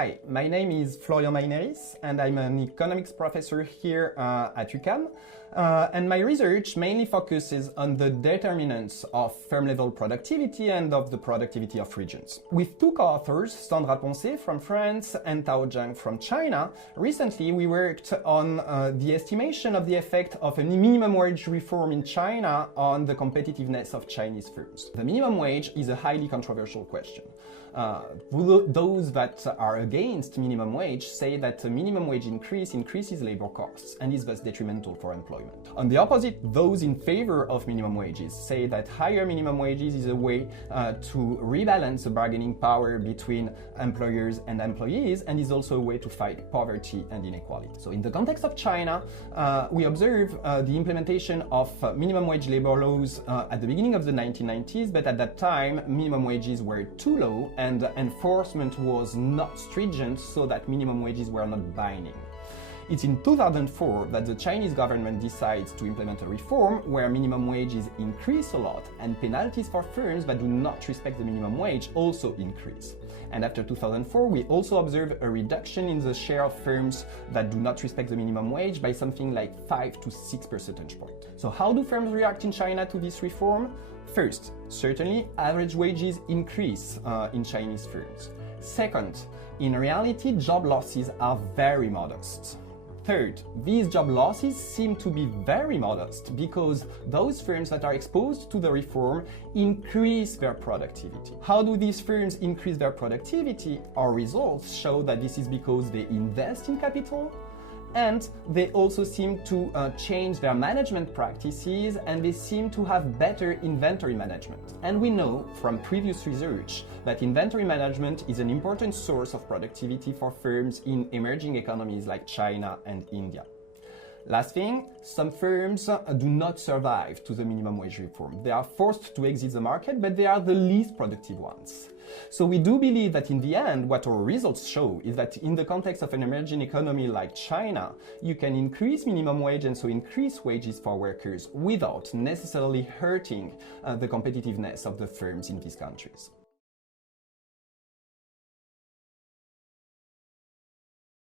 Hi, my name is Florian Mayneris and I'm an economics professor here at UQAM. And my research mainly focuses on the determinants of firm-level productivity and of the productivity of regions. With two co-authors, Poncet from France and Zhang from China, recently we worked on the estimation of the effect of a minimum wage reform in China on the competitiveness of Chinese firms. The minimum wage is a highly controversial question. Those that are against minimum wage say that a minimum wage increases labor costs and is thus detrimental for employment. On the opposite, those in favor of minimum wages say that higher minimum wages is a way to rebalance the bargaining power between employers and employees and is also a way to fight poverty and inequality. So in the context of China, we observe the implementation of minimum wage labor laws at the beginning of the 1990s, but at that time minimum wages were too low and enforcement was not stringent, so that minimum wages were not binding. It's in 2004 that the Chinese government decides to implement a reform where minimum wages increase a lot and penalties for firms that do not respect the minimum wage also increase. And after 2004, we also observe a reduction in the share of firms that do not respect the minimum wage by something like 5 to 6 percentage points. So how do firms react in China to this reform? First, certainly average wages increase in Chinese firms. Second, in reality, job losses are very modest. Third, these job losses seem to be very modest because those firms that are exposed to the reform increase their productivity. How do these firms increase their productivity? Our results show that this is because they invest in capital, and they also seem to change their management practices, and they seem to have better inventory management. And we know from previous research that inventory management is an important source of productivity for firms in emerging economies like China and India. Last thing, some firms do not survive to the minimum wage reform. They are forced to exit the market, but they are the least productive ones. So we do believe that in the end, what our results show is that in the context of an emerging economy like China, you can increase minimum wage and so increase wages for workers without necessarily hurting the competitiveness of the firms in these countries.